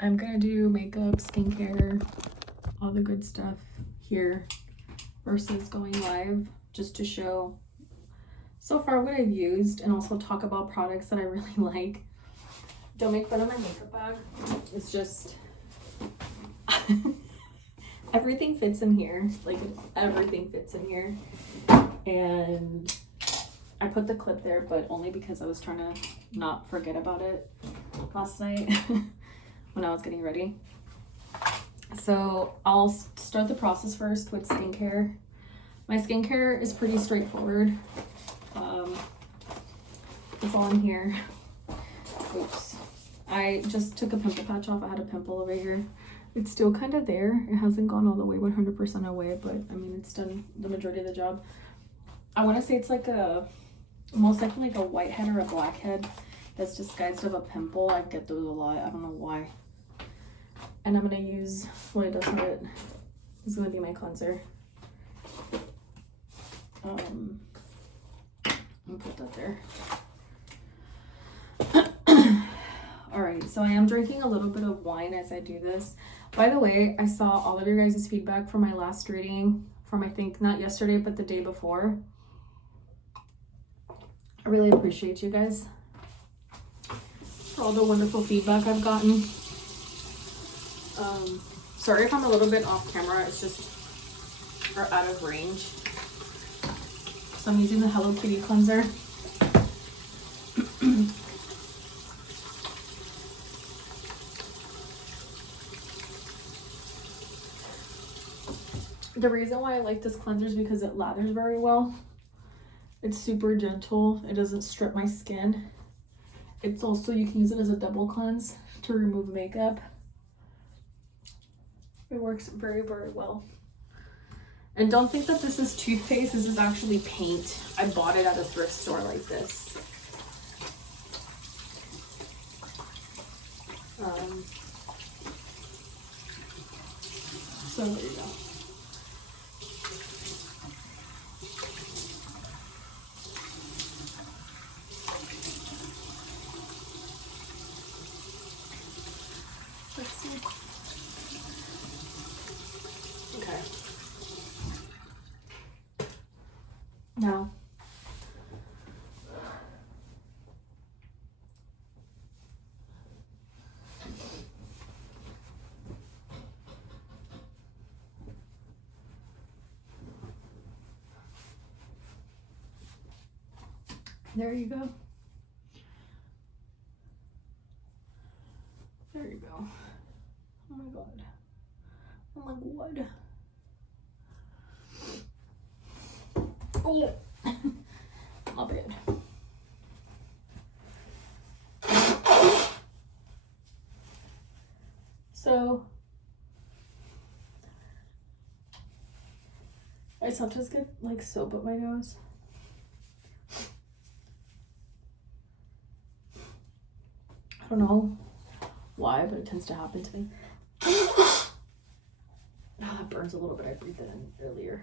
I'm gonna do makeup, skincare, all the good stuff here versus going live, just to show so far what I've used and also talk about products that I really like. Don't make fun of my makeup bag. It's just everything fits in here. Like everything fits in here. And I put the clip there, but only because I was trying to not forget about it last night when I was getting ready. So I'll start the process first with skincare. My skincare is pretty straightforward. It's all in here. Oops. I just took a pimple patch off. I had a pimple over here. It's still kind of there. It hasn't gone all the way 100% away, but I mean, it's done the majority of the job. I want to say it's like most likely like a whitehead or a blackhead that's disguised of a pimple. I get those a lot. I don't know why. And I'm going to use, well, it doesn't hurt. It's going to be my cleanser. I'm going to put that there. Alright, so I am drinking a little bit of wine as I do this. By the way, I saw all of your guys' feedback from my last reading from, I think, not yesterday, but the day before. I really appreciate you guys for all the wonderful feedback I've gotten. Sorry if I'm a little bit off camera, it's just, or out of range. So I'm using the Hello Kitty cleanser. The reason why I like this cleanser is because it lathers very well. It's super gentle. It doesn't strip my skin. It's also, you can use it as a double cleanse to remove makeup. It works very, very well. And don't think that this is toothpaste. This is actually paint. I bought it at a thrift store like this. So there you go. Let's see. Okay. Now, there you go. There you go. Oh my god. Oh my god. Oh, my bad. So, I sometimes get like soap up my nose. I don't know why, but it tends to happen to me. Oh, it burns a little bit. I breathed it in earlier.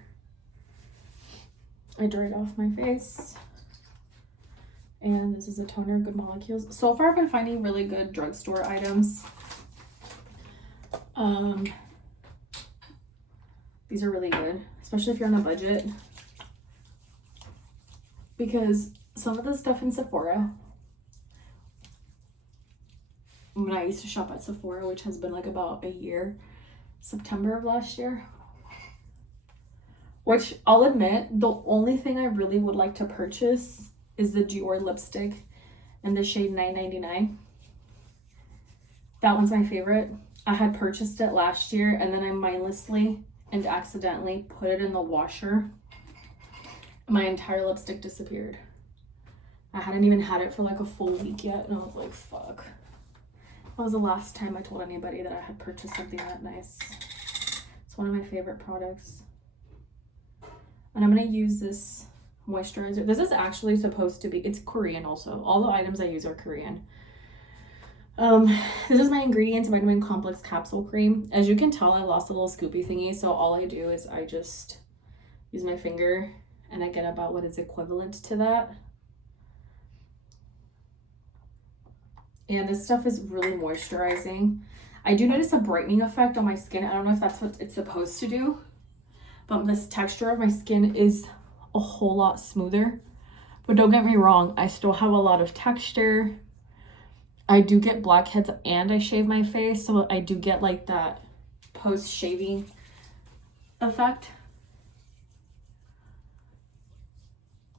I dried off my face. And this is a toner, Good Molecules. So far, I've been finding really good drugstore items. These are really good, especially if you're on a budget. Because some of the stuff in Sephora, when I used to shop at Sephora, which has been like about a year, September of last year, which I'll admit, the only thing I really would like to purchase is the Dior lipstick in the shade 999. That one's my favorite. I had purchased it last year and then I mindlessly and accidentally put it in the washer. My entire lipstick disappeared. I hadn't even had it for like a full week yet and I was like, fuck. That was the last time I told anybody that I had purchased something that nice. It's one of my favorite products. And I'm going to use this moisturizer. This is actually supposed to be, it's Korean also. All the items I use are Korean. This is my Ingredients Vitamin Complex Capsule Cream. As you can tell, I lost a little scoopy thingy. So all I do is I just use my finger and I get about what is equivalent to that. And this stuff is really moisturizing. I do notice a brightening effect on my skin. I don't know if that's what it's supposed to do, but this texture of my skin is a whole lot smoother. But don't get me wrong, I still have a lot of texture. I do get blackheads and I shave my face, so I do get like that post-shaving effect.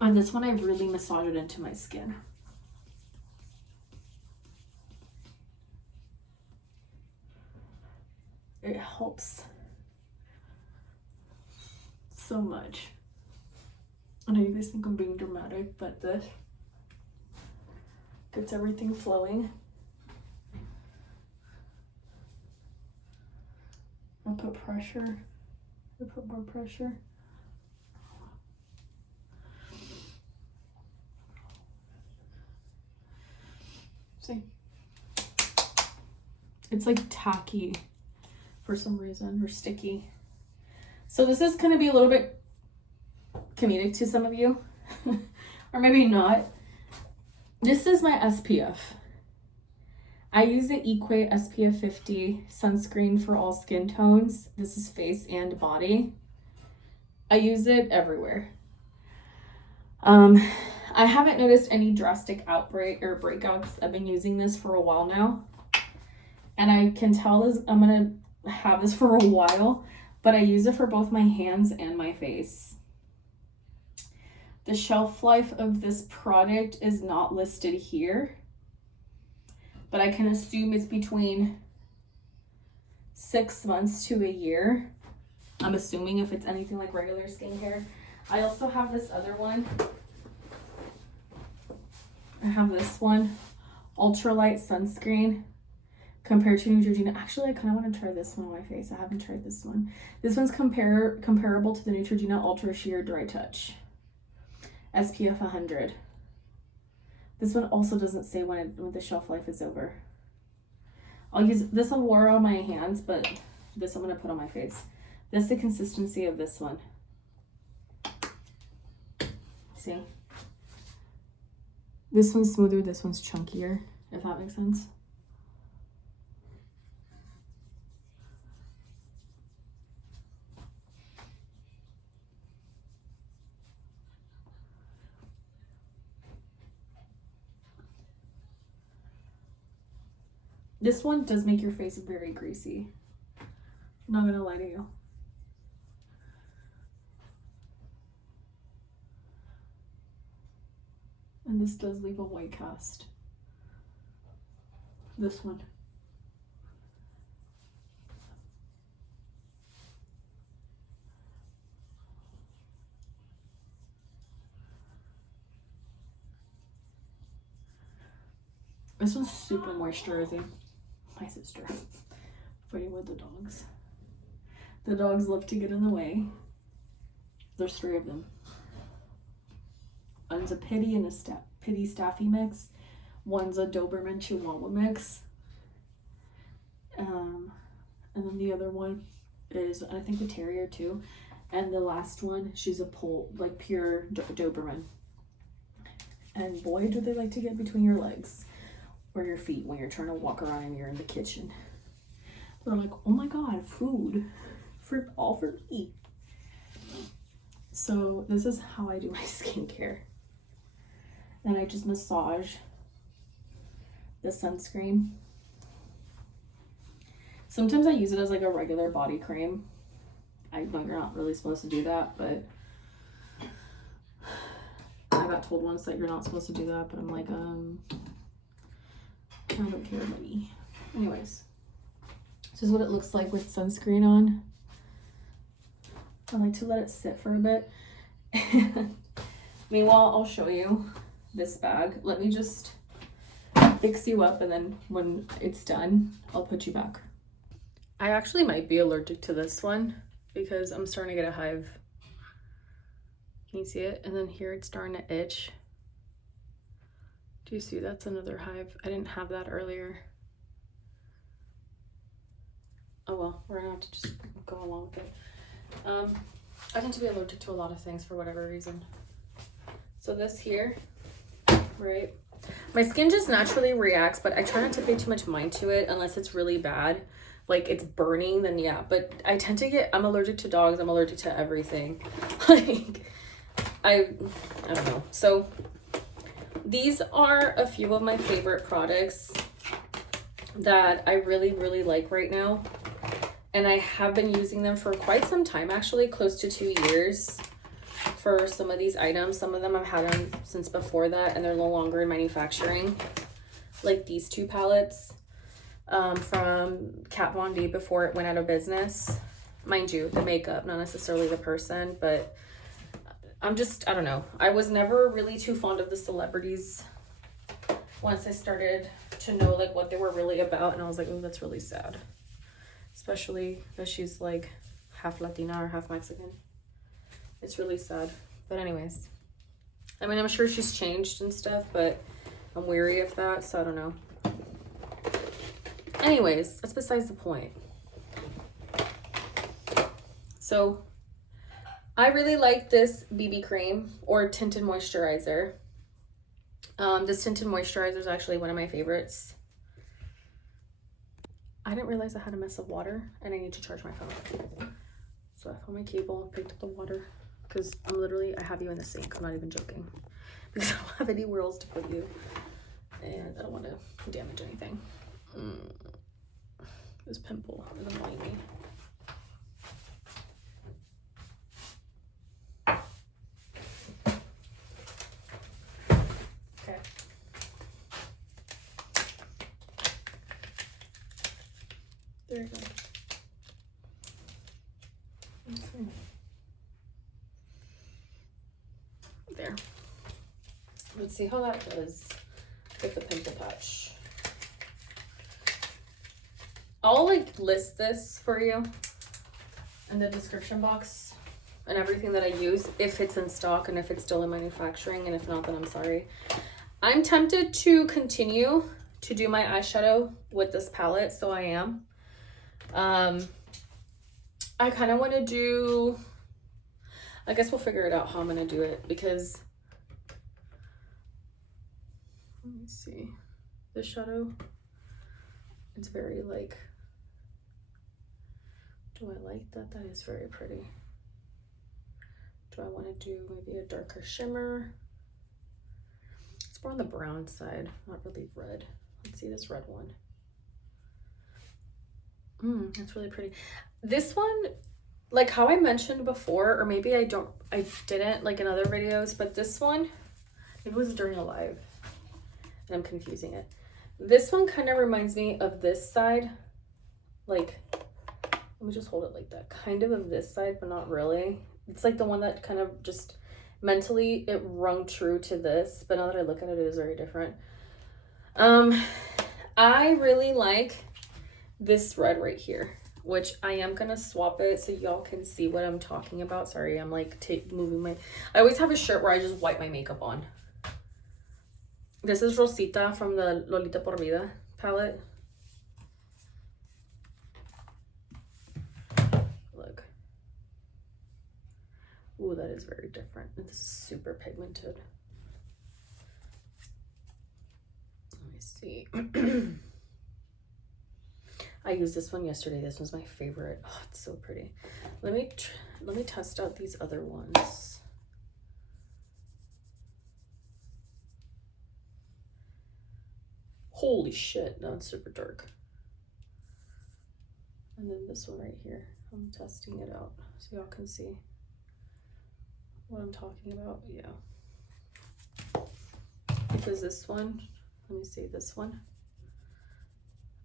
On this one, I really massage it into my skin. It helps so much. I know you guys think I'm being dramatic, but this gets everything flowing. I'll put pressure. I'll put more pressure. See? It's like tacky for some reason, or sticky. So this is going to be a little bit comedic to some of you, or maybe not. This is my SPF. I use the Equate SPF 50 sunscreen for all skin tones. This is face and body. I use it everywhere. I haven't noticed any drastic outbreak or breakouts. I've been using this for a while now, and I can tell this I'm gonna have this for a while, but I use it for both my hands and my face. The shelf life of this product is not listed here, but I can assume it's between 6 months to a year. I'm assuming if it's anything like regular skincare. I also have this other one. I have this one, ultralight sunscreen compared to Neutrogena. Actually, I kind of want to try this one on my face. I haven't tried this one. This one's comparable to the Neutrogena Ultra Sheer Dry Touch. SPF 100. This one also doesn't say when the shelf life is over. I'll use this. I'll wear on my hands, but this I'm going to put on my face. This is the consistency of this one. See? This one's smoother, this one's chunkier, if that makes sense. This one does make your face very greasy. I'm not gonna lie to you. And this does leave a white cast. This one. This one's super moisturizing. My sister. Fighting with the dogs. The dogs love to get in the way. There's 3 of them. One's a Pity and a Pity Staffy mix. One's a Doberman Chihuahua mix. And then the other one is, I think, a Terrier too. And the last one, she's a pure Doberman. And boy, do they like to get between your legs or your feet when you're trying to walk around and you're in the kitchen. They're like, oh my God, food all for me. So this is how I do my skincare. And I just massage the sunscreen. Sometimes I use it as like a regular body cream. I know you're not really supposed to do that, but I got told once that you're not supposed to do that, but I'm like, I don't care, buddy. Anyways, this is what it looks like with sunscreen on. I like to let it sit for a bit. Meanwhile, I'll show you this bag. Let me just fix you up, and then when it's done, I'll put you back. I actually might be allergic to this one because I'm starting to get a hive. Can you see it? And then here it's starting to itch. Do you see that's another hive? I didn't have that earlier. Oh well, we're gonna have to just go along with it. I tend to be allergic to a lot of things for whatever reason. So this here, right? My skin just naturally reacts, but I try not to pay too much mind to it unless it's really bad. Like it's burning, then yeah. But I tend to I'm allergic to dogs. I'm allergic to everything. Like, I don't know. So these are a few of my favorite products that I really, really like right now. And I have been using them for quite some time, actually, close to 2 years for some of these items. Some of them I've had them since before that, and they're no longer in manufacturing. Like these 2 palettes from Kat Von D before it went out of business. Mind you, the makeup, not necessarily the person, but I don't know. I was never really too fond of the celebrities once I started to know like what they were really about, and I was like, oh, that's really sad. Especially that she's like half Latina or half Mexican. It's really sad. But anyways, I mean, I'm sure she's changed and stuff, but I'm weary of that, so I don't know. Anyways, that's besides the point. So I really like this BB cream or tinted moisturizer. This tinted moisturizer is actually one of my favorites. I didn't realize I had a mess of water and I need to charge my phone. So I found my cable and picked up the water because I have you in the sink. I'm not even joking. Because I don't have anywhere else to put you. And I don't want to damage anything. This pimple is annoying me. Okay. There you go. Okay. There. Let's see how that does with the pimple patch. I'll like list this for you in the description box and everything that I use if it's in stock and if it's still in manufacturing, and if not, then I'm sorry. I'm tempted to continue to do my eyeshadow with this palette, so I am. I kind of want to do, I guess we'll figure it out how I'm going to do it, because let me see, this shadow, it's very like, do I like that? That is very pretty. Do I want to do maybe a darker shimmer? It's more on the brown side, not really red. Let's see this red one. That's really pretty. This one, like how I mentioned before, or maybe I didn't like in other videos, but this one, it was during a live and I'm confusing it. This one kind of reminds me of this side. Like, let me just hold it like that. Kind of this side, but not really. It's like the one that kind of just mentally it rung true to this, but now that I look at it, it is very different. I really like this red right here, which I am gonna swap it so y'all can see what I'm talking about. Sorry, I'm like moving my, I always have a shirt where I just wipe my makeup on. This is Rosita from the Lolita Por Vida palette. Look. Ooh, that is very different. This is super pigmented. Let me see. I used this one yesterday. This was my favorite. Oh, it's so pretty. Let me test out these other ones. Holy shit, no, it's super dark. And then this one right here. I'm testing it out so y'all can see what I'm talking about. Yeah. Because this one, let me see this one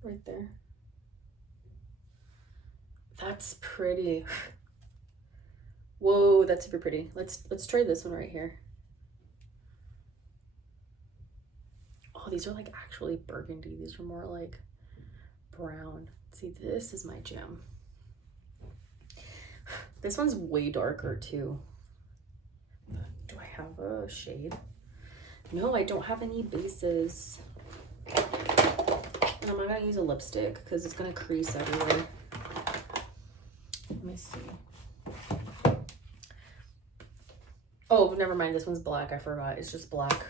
right there. That's pretty. Whoa, that's super pretty. Let's try this one right here. Oh, these are like actually burgundy. These are more like brown. See, this is my jam. This one's way darker too. Do I have a shade? No, I don't have any bases. And I'm not gonna use a lipstick because it's gonna crease everywhere. Let me see. Oh, never mind. This one's black. I forgot. It's just black.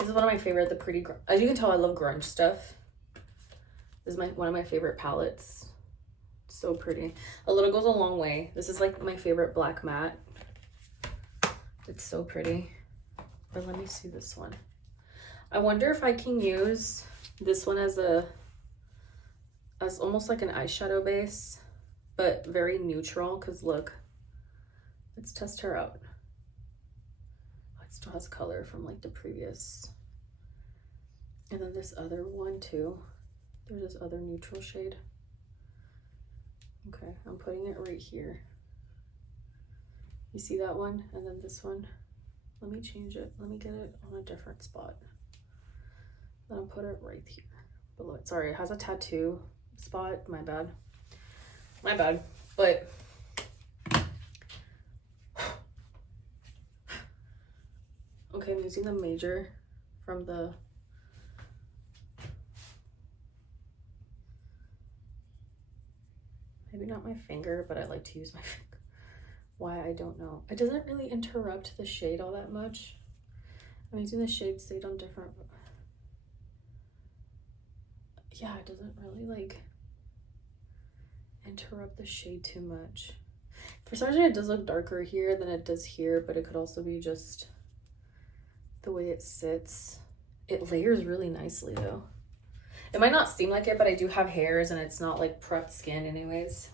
This is one of my favorite, the pretty, as you can tell, I love grunge stuff. This is one of my favorite palettes. So pretty. A little goes a long way. This is like my favorite black matte. It's so pretty. Or let me see this one. I wonder if I can use this one as almost like an eyeshadow base, but very neutral, because look, let's test her out. It still has color from like the previous. And then this other one too. There's this other neutral shade. Okay, I'm putting it right here. You see that one? And then this one. Let me change it. Let me get it on a different spot. Then I'll put it right here below it. Sorry, it has a tattoo spot. My bad. My bad. But okay, I'm using the major from the maybe not my finger, but I like to use my finger. Why, I don't know. It doesn't really interrupt the shade all that much. I'm using the shade stayed on different. Yeah, it doesn't really like interrupt the shade too much. For some reason it does look darker here than it does here, but it could also be just the way it sits. It layers really nicely though. It might not seem like it, but I do have hairs and it's not like prepped skin anyways.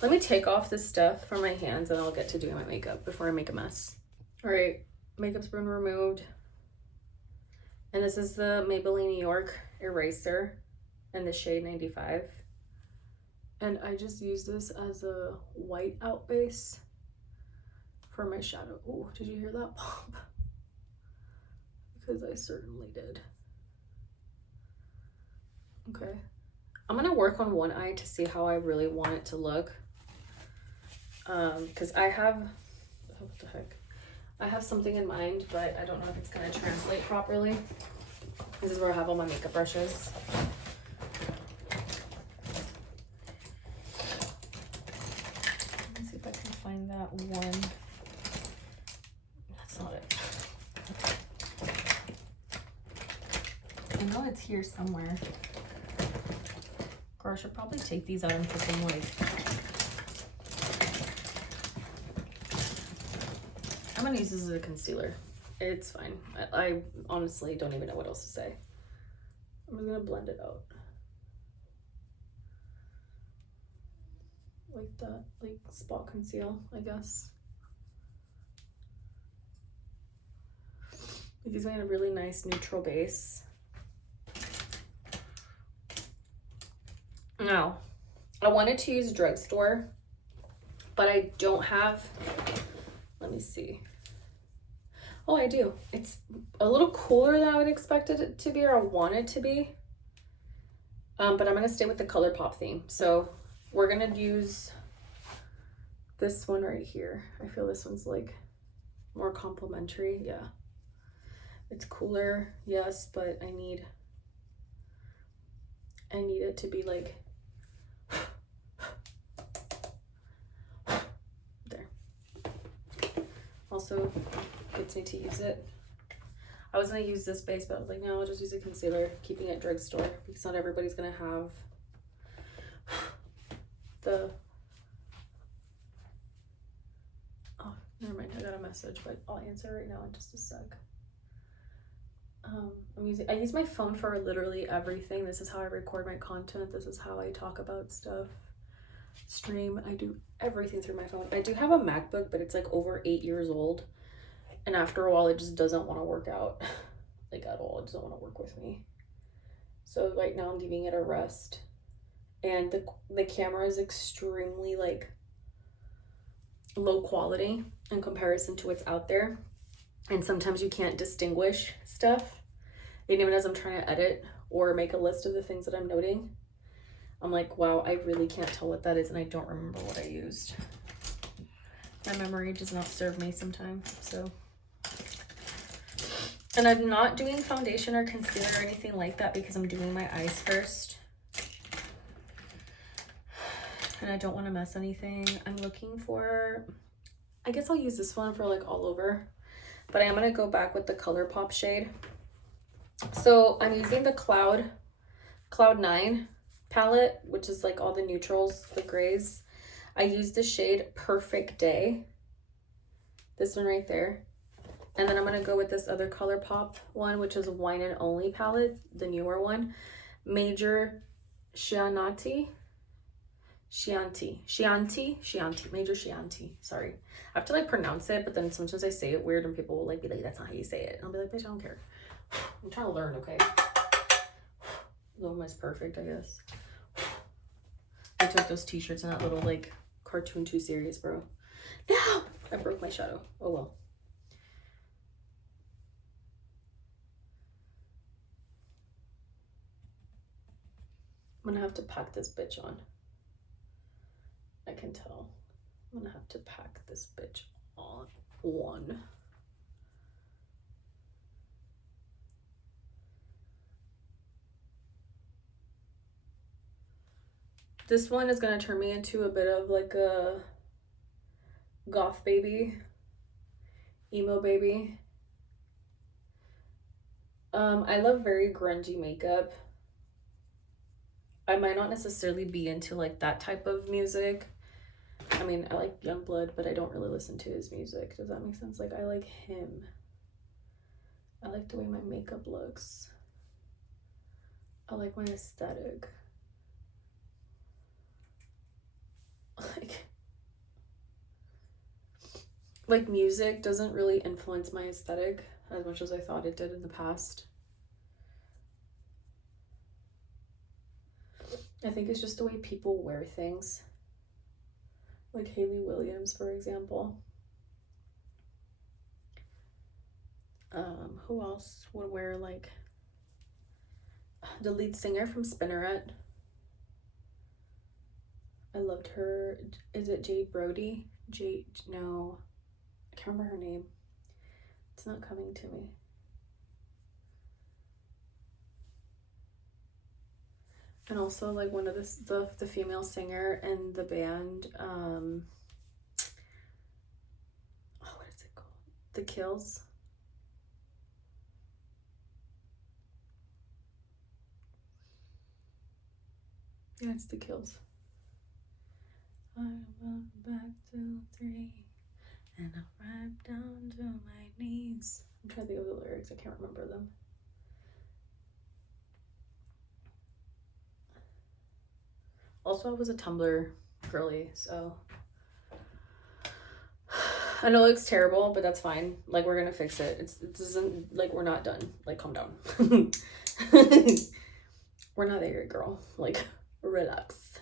Let me take off this stuff from my hands and I'll get to doing my makeup before I make a mess. All right, makeup's been removed. And this is the Maybelline New York eraser in the shade 95. And I just use this as a white out base for my shadow. Oh, did you hear that pop? Because I certainly did. Okay. I'm gonna work on one eye to see how I really want it to look. Because I have, oh, what the heck? I have something in mind, but I don't know if it's gonna translate properly. This is where I have all my makeup brushes. Let me see if I can find that one. That's not it. I know it's here somewhere. Or I should probably take these out and put them like, I'm gonna use this as a concealer. It's fine. I honestly don't even know what else to say. I'm just gonna blend it out. Like that, like spot conceal, I guess. It gives me a really nice neutral base. Now, I wanted to use drugstore, but I don't have, let me see. Oh, I do. It's a little cooler than I would expect it to be, or I want it to be. But I'm gonna stay with the ColourPop theme. So we're gonna use this one right here. I feel this one's like more complimentary. Yeah. It's cooler, yes, but I need it to be like there. Also gets me to use it. I was gonna use this base, but I was like, no, I'll just use a concealer, keeping it drugstore, because not everybody's gonna have the, oh, never mind, I got a message, but I'll answer right now in just a sec. I use my phone for literally everything. This is how I record my content. This is how I talk about stuff, stream. I do everything through my phone. I do have a MacBook, but it's like over 8 years old. And after a while, it just doesn't want to work out, like at all. It doesn't want to work with me. So right now I'm giving it a rest. And the camera is extremely like low quality in comparison to what's out there. And sometimes you can't distinguish stuff. And even as I'm trying to edit or make a list of the things that I'm noting, I'm like, wow, I really can't tell what that is, and I don't remember what I used. My memory does not serve me sometimes, so. And I'm not doing foundation or concealer or anything like that because I'm doing my eyes first. And I don't want to mess anything. I'm looking for, I guess I'll use this one for like all over. But I am going to go back with the ColourPop shade. So I'm using the Cloud 9 palette, which is like all the neutrals, the grays. I use the shade Perfect Day. This one right there. And then I'm going to go with this other ColourPop one, which is Wine and Only palette, the newer one. Major Chianti, Major Chianti. Sorry. I have to like pronounce it, but then sometimes I say it weird and people will like be like, that's not how you say it. And I'll be like, bitch, I don't care. I'm trying to learn, okay? Almost perfect, I guess. I took those t-shirts in that little like cartoon too serious, bro. No! I broke my shadow. Oh well. I'm gonna have to pack this bitch on. I can tell. I'm gonna have to pack this bitch on. This one is gonna turn me into a bit of like a goth baby, emo baby. I love very grungy makeup. I might not necessarily be into like that type of music. I mean, I like Youngblood, but I don't really listen to his music. Does that make sense? Like, I like him. I like the way my makeup looks. I like my aesthetic. Like music doesn't really influence my aesthetic as much as I thought it did in the past. I think it's just the way people wear things. Like Hayley Williams, for example. Who else would wear like the lead singer from Spinneret? I loved her. Is it Jade Brody? No, I can't remember her name. It's not coming to me. And also like one of the female singer in the band, oh, what is it called? The Kills. Yeah, it's The Kills. I went back to 3 and I right down to my knees. I'm trying to think of the lyrics. I can't remember them. Also, I was a Tumblr girly, so I know it looks terrible, but that's fine. Like, we're gonna fix it. It doesn't, like, we're not done. Like, calm down. We're not there yet, girl. Like, relax.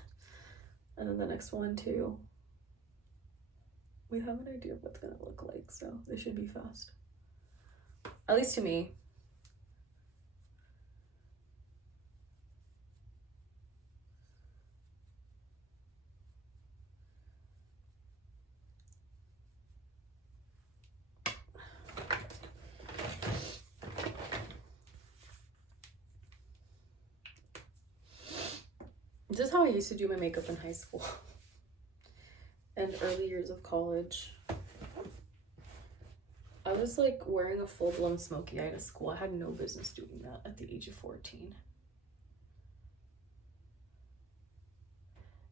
And then the next one too, we have an idea of what's gonna look like, so this should be fast. At least to me. This is how I used to do my makeup in high school and early years of college. I was like wearing a full-blown smoky eye to school. I had no business doing that at the age of 14.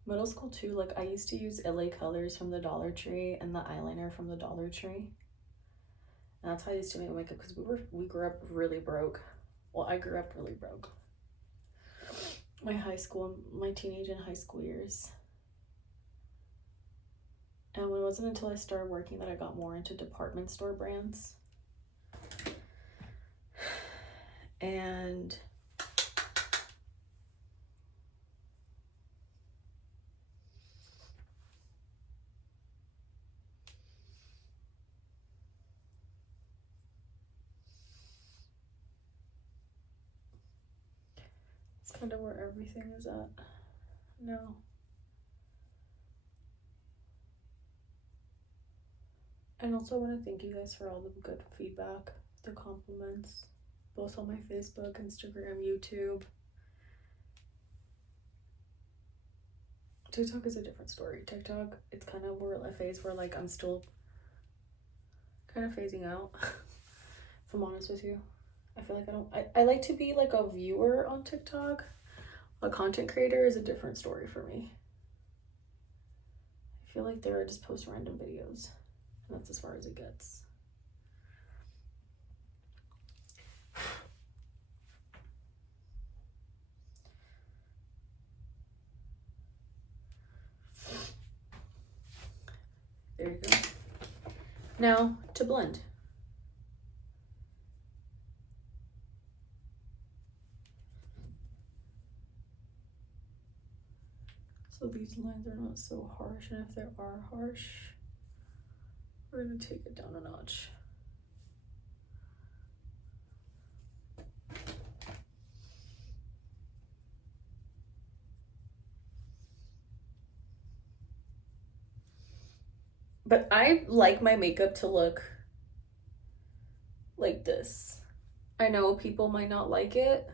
Middle school too, like I used to use LA colors from the Dollar Tree and the eyeliner from the Dollar Tree. And that's how I used to make makeup because we grew up really broke. Well, I grew up really broke. My teenage and high school years. And it wasn't until I started working that I got more into department store brands. And it's kind of where everything is at now. And also I want to thank you guys for all the good feedback, the compliments, both on my Facebook, Instagram, YouTube. TikTok is a different story. TikTok, it's kind of a phase where like I'm still kind of phasing out. if I'm honest with you. I feel like I like to be like a viewer on TikTok. A content creator is a different story for me. I feel like they're just post random videos. And that's as far as it gets. There you go. Now to blend. So these lines are not so harsh, and if they are harsh, we're gonna take it down a notch. But I like my makeup to look like this. I know people might not like it.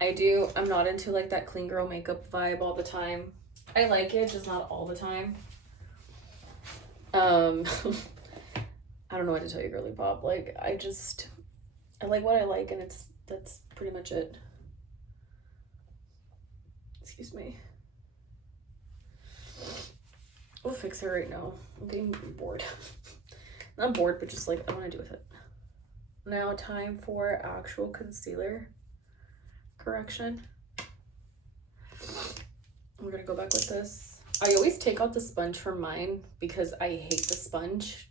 I do. I'm not into like that clean girl makeup vibe all the time. I like it, just not all the time. I don't know what to tell you, girly pop. Like, I like what I like, and that's pretty much it. Excuse me. We'll fix it right now. I'm getting bored. Not bored, but just like I want to do with it. Now time for actual concealer correction. I'm gonna go back with this. I always take out the sponge from mine because I hate the sponge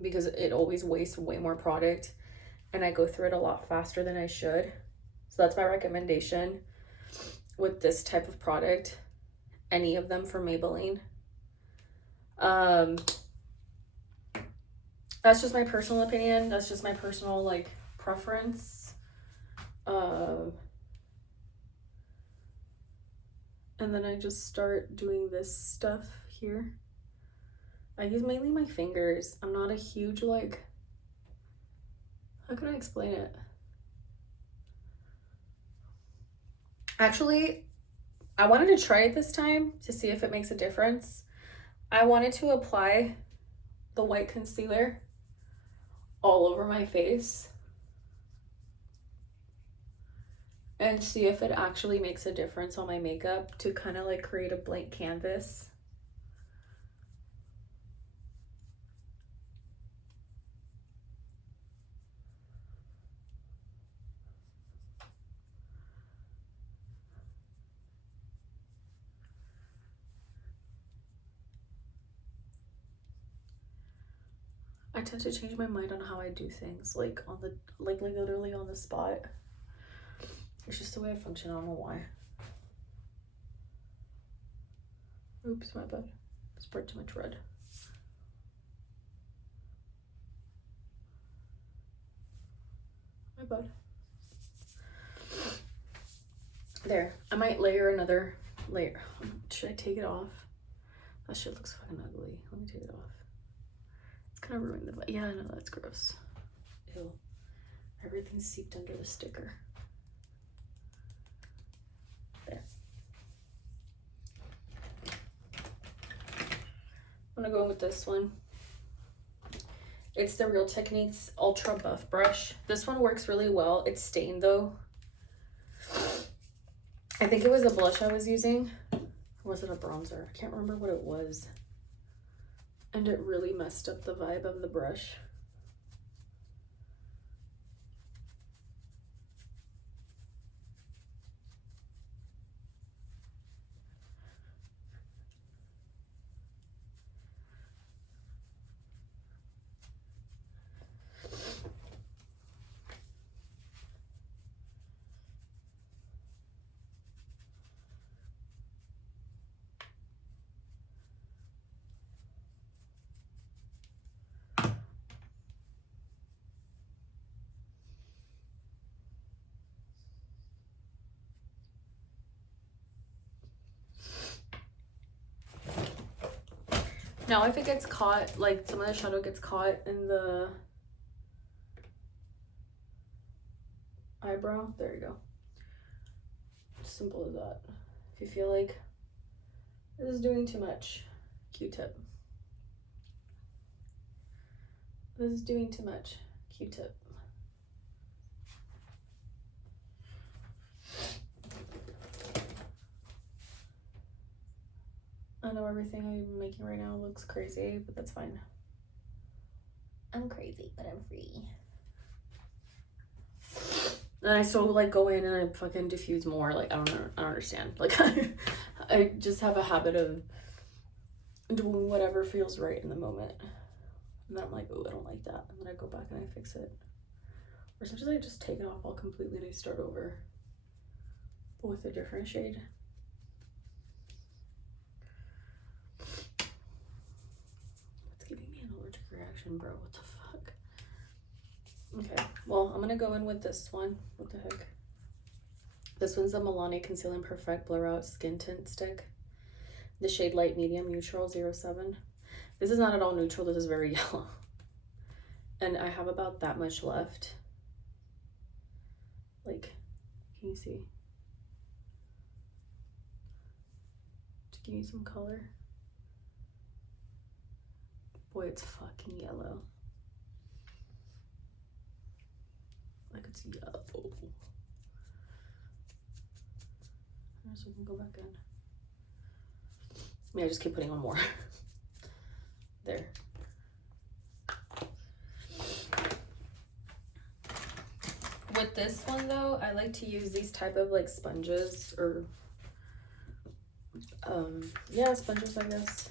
because it always wastes way more product and I go through it a lot faster than I should. So that's my recommendation with this type of product. Any of them from Maybelline. That's just my personal opinion. That's just my personal like preference. And then I just start doing this stuff here. I use mainly my fingers. I'm not a huge like, how can I explain it? Actually, I wanted to try it this time to see if it makes a difference. I wanted to apply the white concealer all over my face and see if it actually makes a difference on my makeup to kind of like create a blank canvas. I tend to change my mind on how I do things, like on the like literally on the spot. It's just the way I function. I don't know why. Oops, my bad. Spread too much red. My bad. There. I might layer another layer. Should I take it off? That shit looks fucking ugly. Let me take it off. It's kind of ruined the... Yeah, I know, that's gross. Ew. Everything's seeped under the sticker. There. I'm gonna go with this one. It's the Real Techniques Ultra Buff Brush. This one works really well. It's stained though. I think it was a blush I was using. Or was it a bronzer? I can't remember what it was. And it really messed up the vibe of the brush. Now if it gets caught, like some of the shadow gets caught in the eyebrow, there you go. Simple as that. If you feel like this is doing too much, Q-tip. This is doing too much, Q-tip. I know everything I'm making right now looks crazy, but that's fine. I'm crazy, but I'm free. And I still like go in and I fucking diffuse more. Like I don't understand. Like I just have a habit of doing whatever feels right in the moment. And then I'm like, oh, I don't like that. And then I go back and I fix it. Or sometimes I just take it off all completely and I start over. But with a different shade. It's giving me an allergic reaction, bro. What the fuck? Okay, well, I'm gonna go in with this one. What the heck? This one's the Milani Conceal and Perfect Blur Out Skin Tint Stick. The shade Light Medium Neutral 07. This is not at all neutral. This is very yellow. And I have about that much left. Like, can you see? To give you some color. Boy, it's fucking yellow. Like it's yellow. So we can go back in. Yeah, I just keep putting on more. There. With this one though, I like to use these type of like sponges or yeah, sponges, I guess.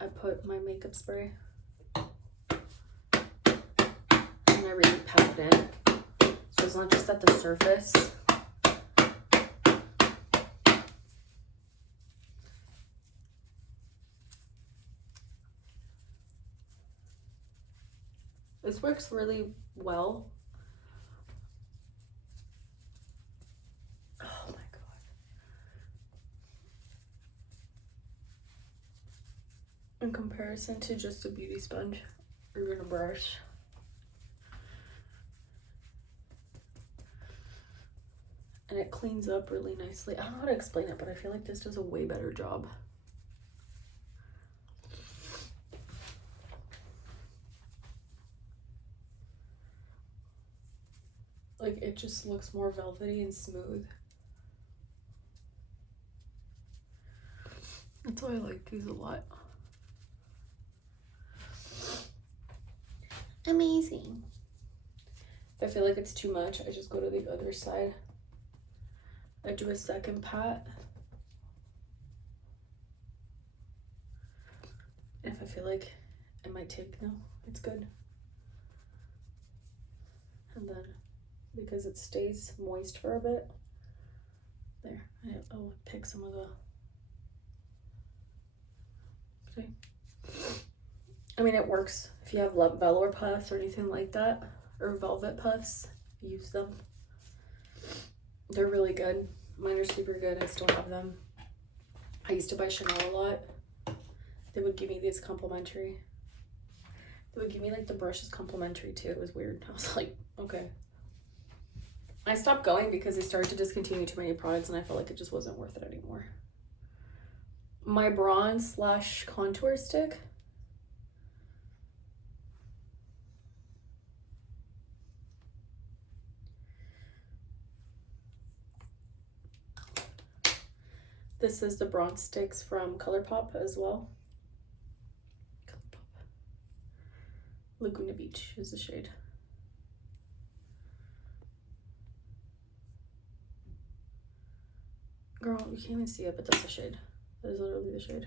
I put my makeup spray and I really pat it in. So it's not just at the surface. This works really well. Oh my god. In comparison to just a beauty sponge or even a brush. And it cleans up really nicely. I don't know how to explain it, but I feel like this does a way better job. Like it just looks more velvety and smooth. That's why I like these a lot. Amazing. If I feel like it's too much, I just go to the other side. I do a second pat. If I feel like it might take, no, it's good. And then, because it stays moist for a bit, there, I'll pick some of the, okay. I mean, it works if you have velour puffs or anything like that, or velvet puffs, use them. They're really good. Mine are super good. I still have them. I used to buy Chanel a lot. They would give me these complimentary. They would give me like the brushes complimentary too. It was weird. I was like, okay. I stopped going because they started to discontinue too many products and I felt like it just wasn't worth it anymore. My bronze / contour stick. This is the bronze sticks from Colourpop as well. Colourpop. Laguna Beach is the shade. Girl, you can't even see it, but that's the shade. That is literally the shade.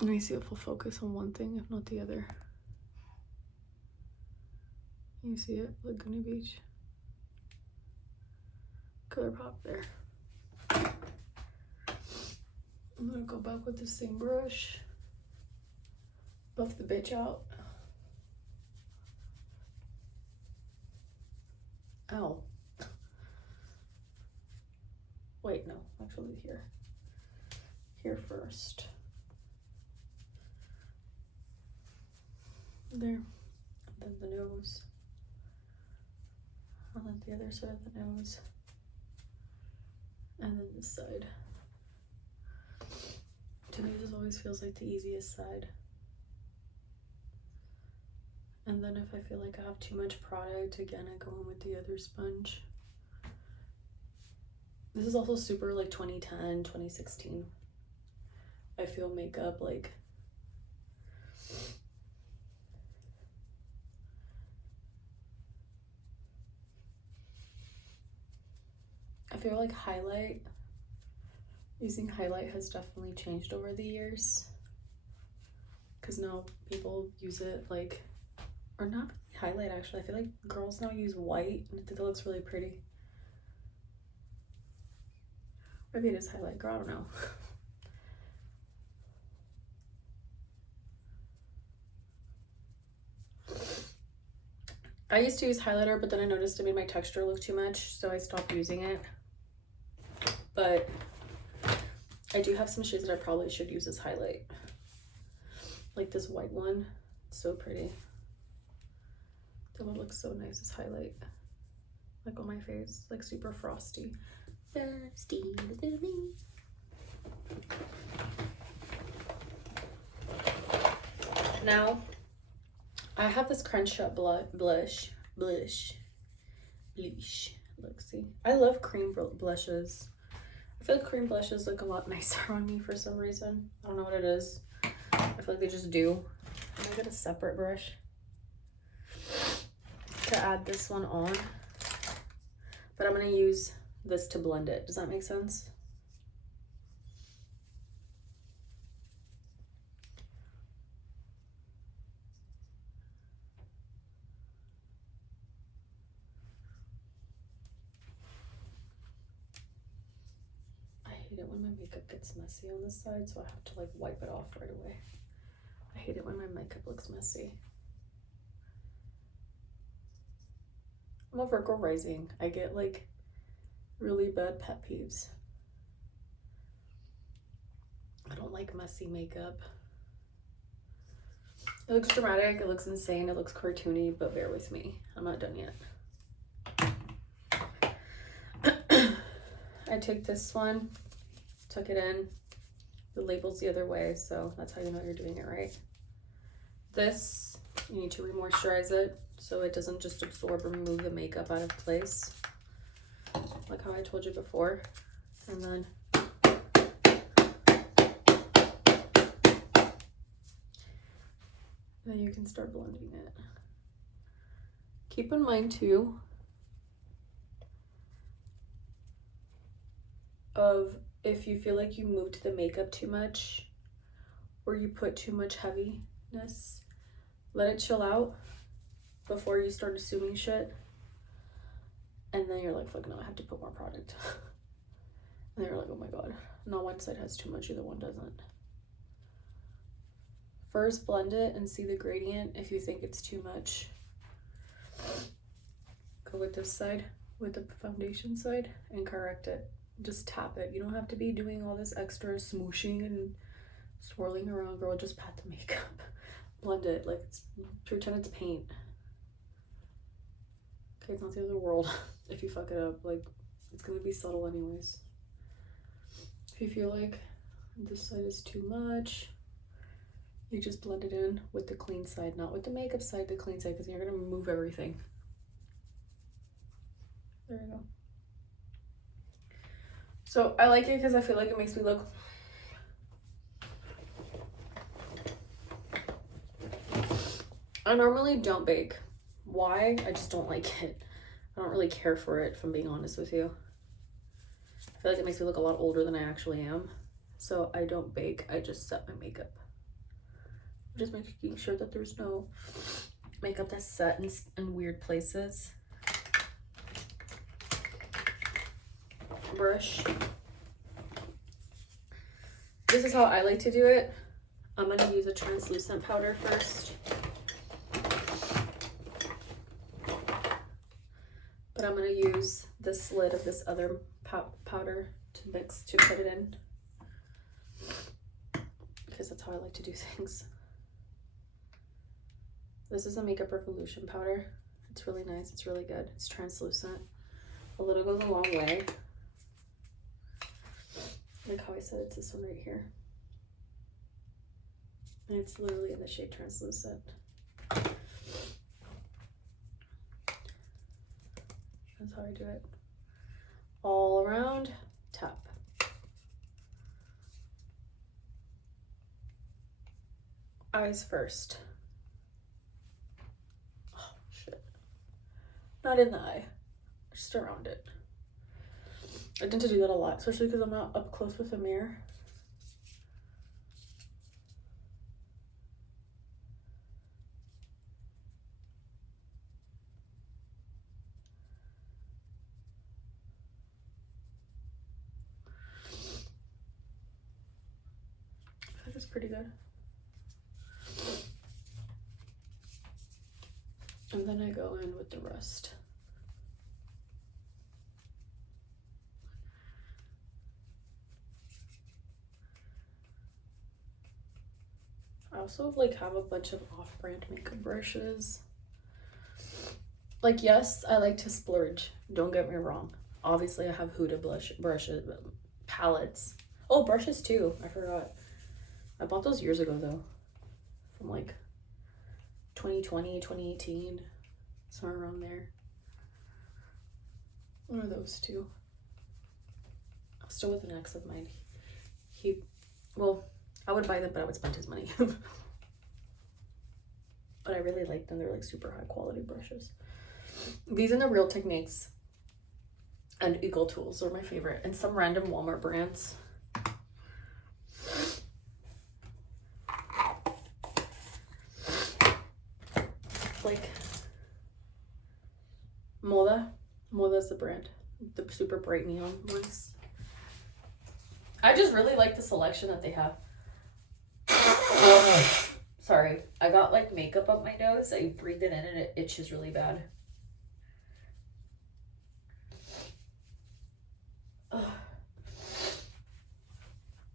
Let me see if we'll focus on one thing, if not the other. You see it? Laguna Beach. Colourpop there. I'm gonna go back with the same brush. Buff the bitch out. Ow. Wait, no, actually here. Here first. There. And then the nose. And then the other side of the nose. And then this side. To me, this always feels like the easiest side. And then if I feel like I have too much product, again, I go in with the other sponge. This is also super like 2010, 2016. I feel makeup like I feel like using highlight has definitely changed over the years. Because now people use it like, or not really highlight actually. I feel like girls now use white and I think it looks really pretty. Maybe it is highlight, girl, I don't know. I used to use highlighter, but then I noticed it made my texture look too much, so I stopped using it. But I do have some shades that I probably should use as highlight. Like this white one, it's so pretty. That one looks so nice as highlight. Like on my face, like super frosty. Frosty to me. Now, I have this Crunch Up blush. Look, see. I love cream blushes. I feel like cream blushes look a lot nicer on me for some reason. I don't know what it is. I feel like they just do. I'm gonna get a separate brush to add this one on. But I'm gonna use this to blend it. Does that make sense? I hate it when my makeup gets messy on this side, so I have to like wipe it off right away. I hate it when my makeup looks messy. I'm a Virgo rising. I get like really bad pet peeves. I don't like messy makeup. It looks dramatic, it looks insane, it looks cartoony, but bear with me. I'm not done yet. I take this one, tuck it in. The label's the other way, so that's how you know you're doing it right. This, you need to re-moisturize it so it doesn't just absorb or remove the makeup out of place, like how I told you before. And then you can start blending it. Keep in mind too of if you feel like you moved the makeup too much or you put too much heaviness, let it chill out before you start assuming shit. And then you're like, fuck no, I have to put more product. And then you're like, oh my god, now one side has too much, the other one doesn't. First blend it and see the gradient. If you think it's too much, go with this side, with the foundation side, and correct it. Just tap it. You don't have to be doing all this extra smooshing and swirling around, girl. Just pat the makeup. Blend it, like pretend it's paint. Okay, it's not the end of the world. If you fuck it up, like it's gonna be subtle anyways. If you feel like this side is too much, you just blend it in with the clean side, not with the makeup side, the clean side, because you're gonna remove everything. There you go. So I like it because I feel like it makes me look I normally don't bake. Why? I just don't like it. I don't really care for it, if I'm being honest with you. I feel like it makes me look a lot older than I actually am. So I don't bake, I just set my makeup. Just making sure that there's no makeup that's set in weird places. Brush. This is how I like to do it. I'm gonna use a translucent powder first. But I'm gonna use this lid of this other powder to put it in. Because that's how I like to do things. This is a Makeup Revolution powder. It's really nice, it's really good. It's translucent. A little goes a long way. Like how I said, it's this one right here. And it's literally in the shade Translucent. how I do it. All around, tap. Eyes first. Oh, shit. Not in the eye, just around it. I tend to do that a lot, especially because I'm not up close with a mirror. I think it's pretty good. And then I go in with the rest. I also like have a bunch of off-brand makeup brushes. Like, yes, I like to splurge. Don't get me wrong. Obviously, I have Huda brushes, palettes. Oh, brushes too. I forgot. I bought those years ago though. From like 2020, 2018. Somewhere around there. One of those two. Still with an ex of mine. Well, I would buy them, but I would spend his money. But I really like them. They're like super high quality brushes. These and the Real Techniques and Eagle Tools are my favorite. And some random Walmart brands. Like Moda. Moda's the brand. The super bright neon ones. I just really like the selection that they have. Sorry, I got like makeup up my nose. I breathed it in and it itches really bad.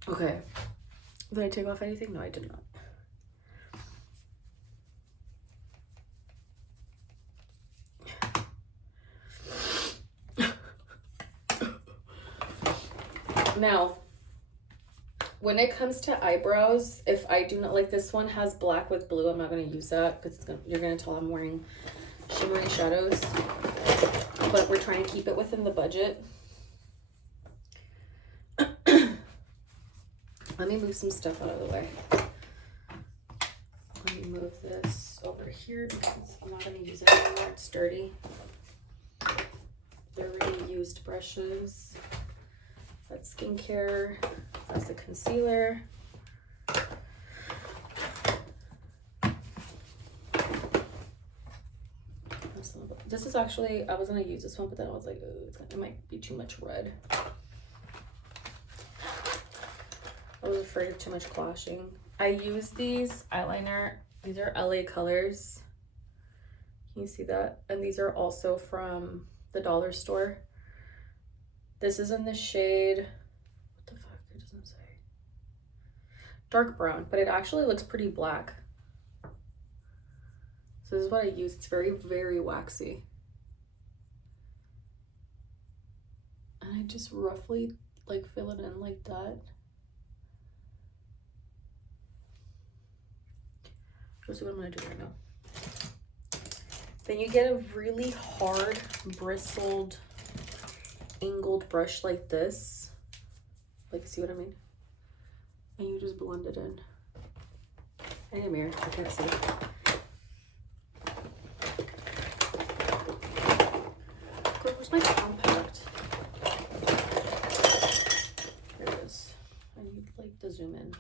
Okay. Did I take off anything? No, I did not. Now, when it comes to eyebrows, if I do not like, this one has black with blue, I'm not going to use that because you're going to tell I'm wearing shimmery shadows. But we're trying to keep it within the budget. Let me move some stuff out of the way. Let me move this over here because I'm not going to use it anymore. It's dirty. They're really used brushes. That's skincare. That's the concealer. This is actually, I was going to use this one, but then I was like, it might be too much red. I was afraid of too much clashing. I use these eyeliner. These are LA Colors. Can you see that? And these are also from the dollar store. This is in the shade, what the fuck, it doesn't say. Dark brown, but it actually looks pretty black. So this is what I use. It's very, very waxy. And I just roughly like fill it in like that. Let's see what I'm gonna do right now. Then you get a really hard, bristled, angled brush like this. Like, see what I mean? And you just blend it in. I need a mirror, I can't see. Where's my compact? There it is. I need like to zoom in.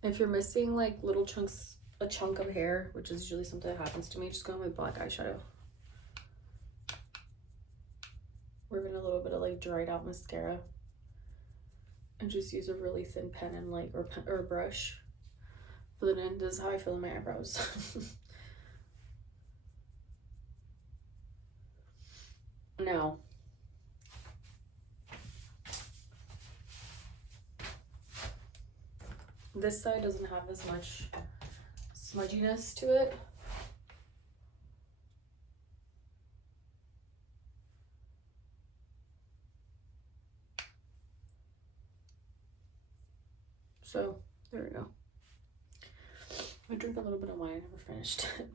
If you're missing like little chunks, a chunk of hair, which is usually something that happens to me, just go in with black eyeshadow. We're gonna a little bit of like dried out mascara. And just use a really thin pen and like, or brush. But then this is how I fill in my eyebrows. Now, this side doesn't have as much smudginess to it. So there we go. I drink a little bit of wine. I never finished it.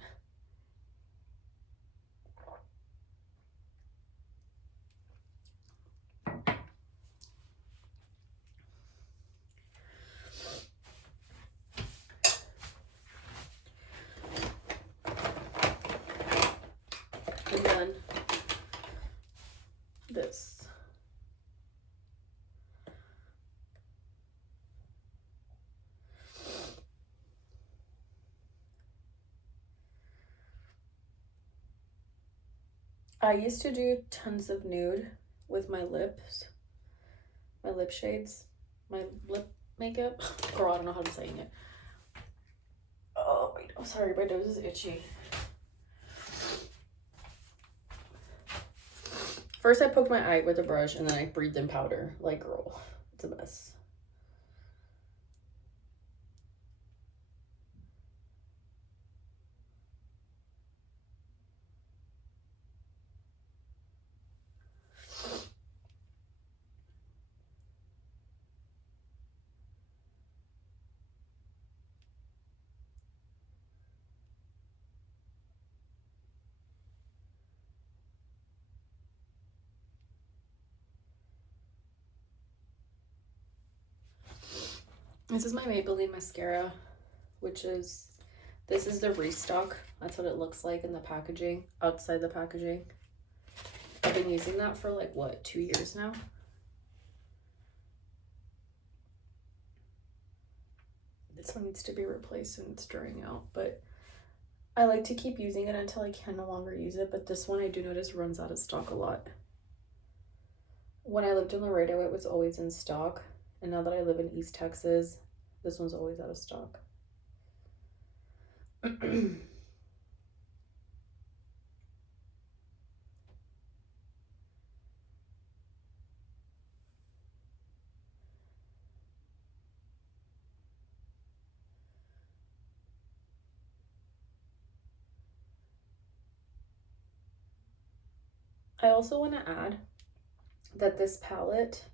And then this. I used to do tons of nude with my lips, my lip shades, my lip makeup. Girl, I don't know how I'm saying it. Oh, wait, I'm sorry, my nose is itchy. First, I poked my eye with a brush, and then I breathed in powder. Like, girl, it's a mess. This is my Maybelline mascara, which is, this is the restock. That's what it looks like in the packaging, outside the packaging. I've been using that for like, what, 2 years now? This one needs to be replaced and it's drying out, but I like to keep using it until I can no longer use it, but this one I do notice runs out of stock a lot. When I lived in Laredo, it was always in stock, and now that I live in East Texas, this one's always out of stock. I also want to add that this palette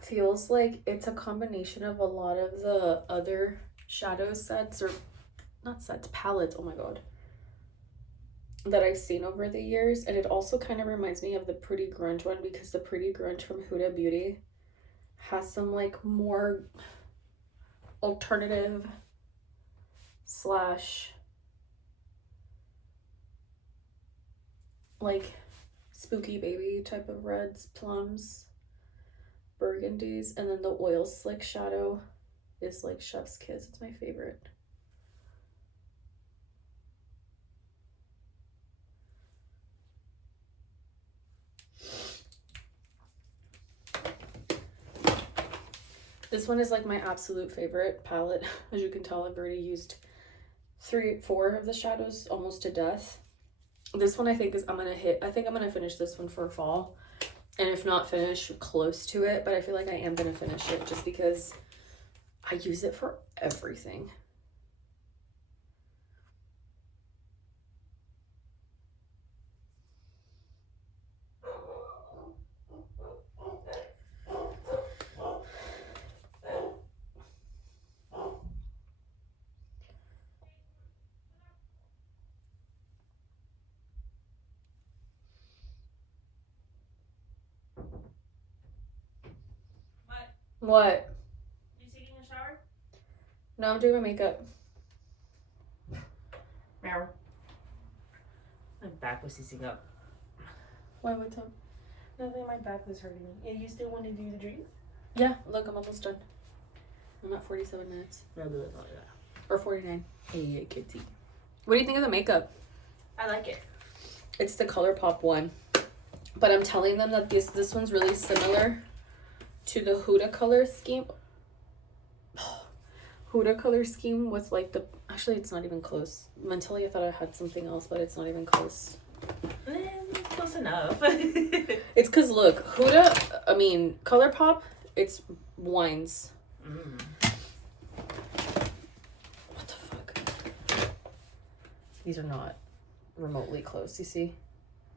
feels like it's a combination of a lot of the other shadow sets, or not sets, palettes, oh my god, that I've seen over the years. And it also kind of reminds me of the Pretty Grunge one, because the Pretty Grunge from Huda Beauty has some like more alternative slash like spooky baby type of reds, plums, burgundies, and then the oil slick shadow is like Chef's Kiss. It's my favorite. This one is like my absolute favorite palette. As you can tell, I've already used 4 of the shadows almost to death. This one I think is, I think I'm gonna finish this one for fall, and if not finish, close to it, but I feel like I am gonna finish it just because I use it for everything. What? You taking a shower? No, I'm doing my makeup. Meow. My back was seizing up. Why, what's up? Nothing, my back was hurting me. Yeah, you still want to do the drinks? Yeah, look, I'm almost done. I'm at 47 minutes. No, do it like that. Or 49. Hey, kitty. What do you think of the makeup? I like it. It's the ColourPop one. But I'm telling them that this one's really similar to the Huda color scheme. Huda color scheme with like the, actually it's not even close. Mentally I thought I had something else, but it's not even close. Close enough. It's because look, ColourPop, it's wines. What the fuck? These are not remotely close, you see?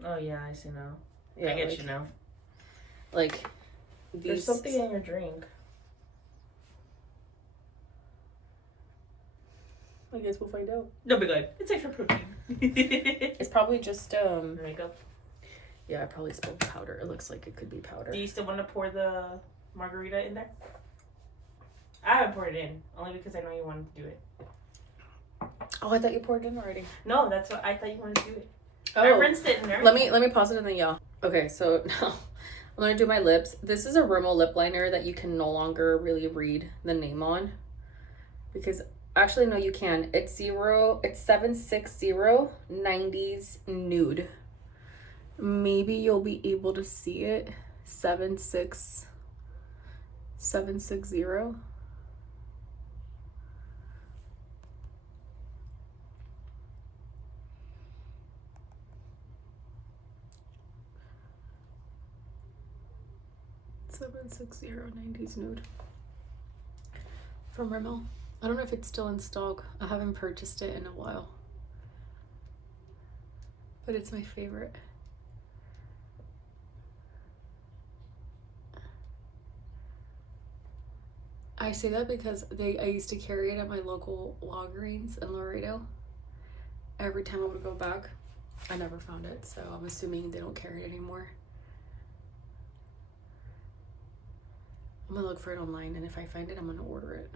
Oh yeah, I see now. Yeah, I get you now. Like, There's something in your drink. I guess we'll find out. No, be good. It's extra protein. It's probably just Makeup. yeah, I probably spilled powder. It looks like it could be powder. Do you still want to pour the margarita in there? I haven't poured it in, only because I know you wanted to do it. Oh, I thought you poured it in already. No, that's what I thought you wanted to do it. Oh, I rinsed it and everything. let me pause it and then yeah. Okay, so now I'm gonna do my lips. This is a Rimmel lip liner that you can no longer really read the name on, because actually no, you can. It's 760 90s nude. Maybe you'll be able to see it. 760. $760.90s nude from Rimmel. I don't know if it's still in stock. I haven't purchased it in a while, but it's my favorite. I say that because I used to carry it at my local Walgreens in Laredo. Every time I would go back, I never found it, so I'm assuming they don't carry it anymore. I'm gonna look for it online, and if I find it, I'm gonna order it.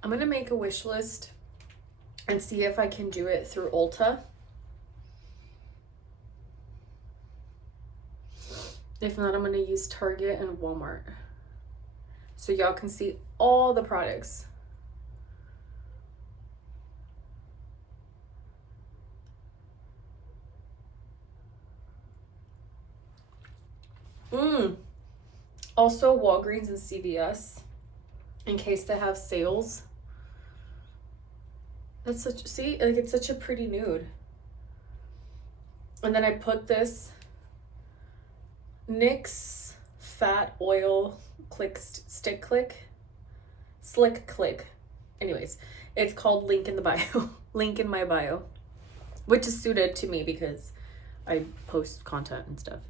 I'm gonna make a wish list and see if I can do it through Ulta. If not, I'm gonna use Target and Walmart, so y'all can see all the products. Also Walgreens and CVS, in case they have sales. That's such, see, like it's such a pretty nude. And then I put this NYX Fat Oil Slick Click. Anyways, it's called Link in the Bio. Link in my bio, which is suited to me because I post content and stuff.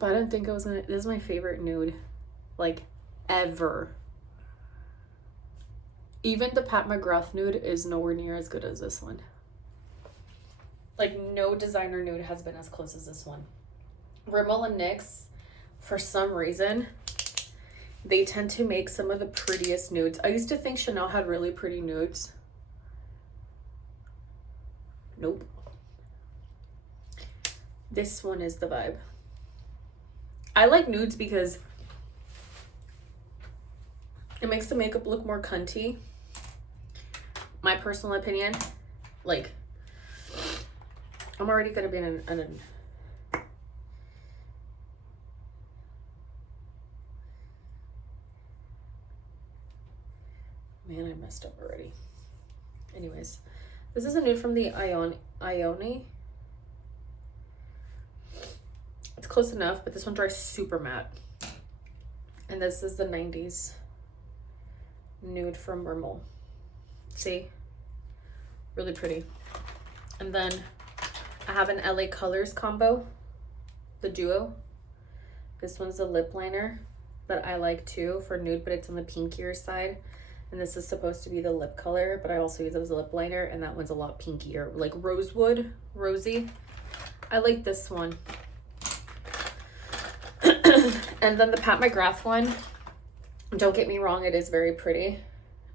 But I didn't think I was gonna, this is my favorite nude, like, ever. Even the Pat McGrath nude is nowhere near as good as this one. Like, no designer nude has been as close as this one. Rimmel and NYX, for some reason, they tend to make some of the prettiest nudes. I used to think Chanel had really pretty nudes. Nope. This one is the vibe. I like nudes because it makes the makeup look more cunty. My personal opinion. Like, I'm already gonna be in an man, I messed up already. Anyways, this is a nude from the Ione. It's close enough, but this one dries super matte. And this is the 90s nude from Rimmel. See? Really pretty. And then I have an LA Colors combo, the duo. This one's a lip liner that I like too for nude, but it's on the pinkier side. And this is supposed to be the lip color, but I also use it as a lip liner, and that one's a lot pinkier, like rosewood, rosy. I like this one. And then the Pat McGrath one, don't get me wrong, it is very pretty.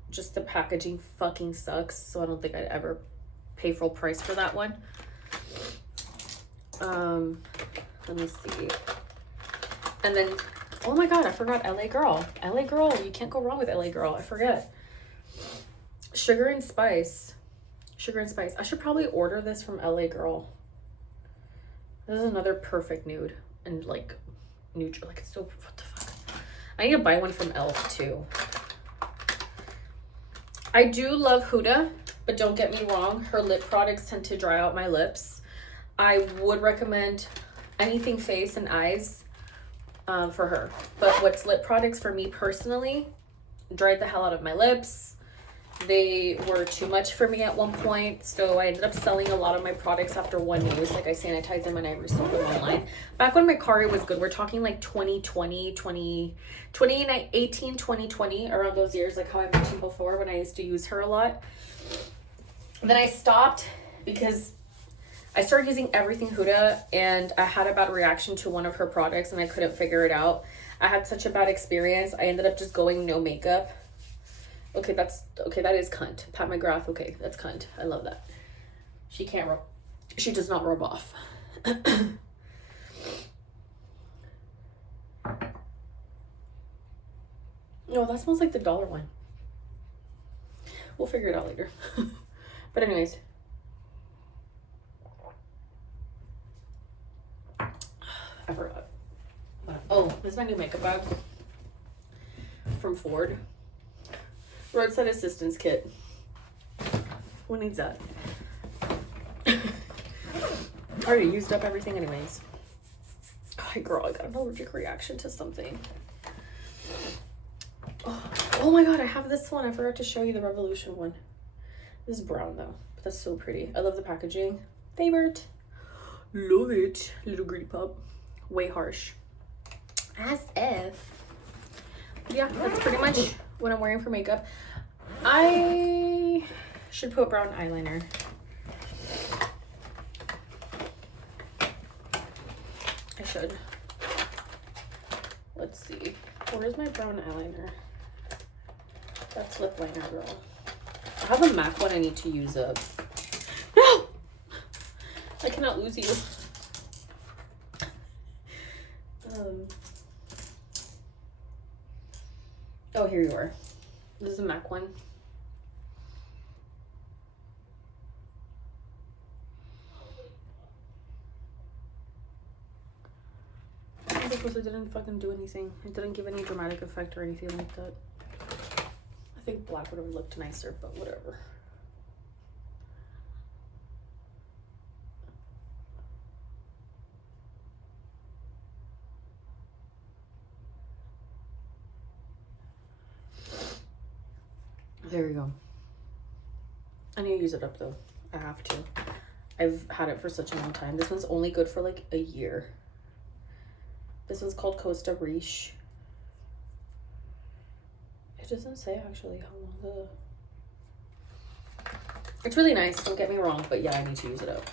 Just the packaging fucking sucks, so I don't think I'd ever pay full price for that one. Let me see. And then, oh my god, I forgot LA Girl. LA Girl, you can't go wrong with LA Girl. I forget. Sugar and Spice. Sugar and Spice. I should probably order this from LA Girl. This is another perfect nude. And like, neutral. Like, it's so, what the fuck? I need to buy one from e.l.f. too. I do love Huda but don't get me wrong, her lip products tend to dry out my lips. I would recommend anything face and eyes for her. But what's lip products for me personally dried the hell out of my lips. They were too much for me at one point, so I ended up selling a lot of my products after one use. Like I sanitize them and I resold them online. Back when my Kari was good, we're talking like 2020, 2018, 2020, around those years, like how I mentioned before when I used to use her a lot. Then I stopped because I started using everything Huda, and I had a bad reaction to one of her products and I couldn't figure it out. I had such a bad experience. I ended up just going no makeup. Okay, that is cunt. Pat McGrath, okay, that's cunt. I love that. She does not rub off. No, that smells like the dollar one. We'll figure it out later. But anyways. I forgot. Oh, this is my new makeup bag from Ford. Roadside assistance kit. Who needs that? I already used up everything anyways. Oh, girl, I got an allergic reaction to something. Oh my god, I have this one. I forgot to show you the Revolution one. This is brown though, but that's so pretty. I love the packaging. Favorite. Love it. Little greedy pup. Way harsh. As if. Yeah, that's pretty much what I'm wearing for makeup. I should put brown eyeliner. I should. Let's see. Where's my brown eyeliner? That's lip liner, girl. I have a MAC one I need to use up. No! I cannot lose you. Oh, here you are. This is a MAC one. Because it didn't fucking do anything. It didn't give any dramatic effect or anything like that. I think black would have looked nicer, but whatever. There we go. I need to use it up though. I have to. I've had it for such a long time. This one's only good for like a year. This one's called Costa Riche. It doesn't say actually how long the... It's really nice, don't get me wrong, but yeah, I need to use it up.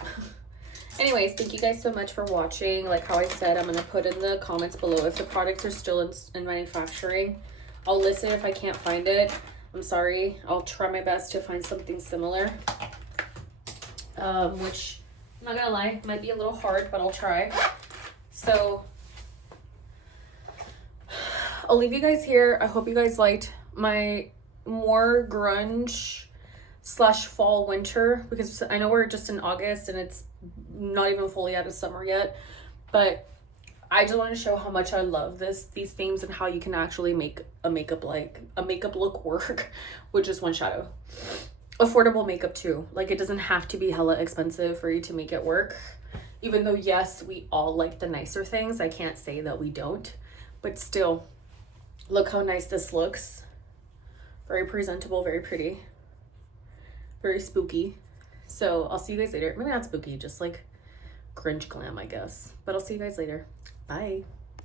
Anyways, thank you guys so much for watching. Like how I said, I'm going to put in the comments below if the products are still in manufacturing. I'll list it if I can't find it. I'm sorry. I'll try my best to find something similar. Which, I'm not going to lie, might be a little hard, but I'll try. So, I'll leave you guys here. I hope you guys liked my more grunge / fall winter, because I know we're just in August and it's not even fully out of summer yet, but I just want to show how much I love these themes and how you can actually make a makeup look work with just one shadow. Affordable makeup too. Like it doesn't have to be hella expensive for you to make it work. Even though yes, we all like the nicer things. I can't say that we don't, but still, look how nice this looks. Very presentable, very pretty, very spooky. So I'll see you guys later. Maybe not spooky, just like cringe glam, I guess. But I'll see you guys later. Bye.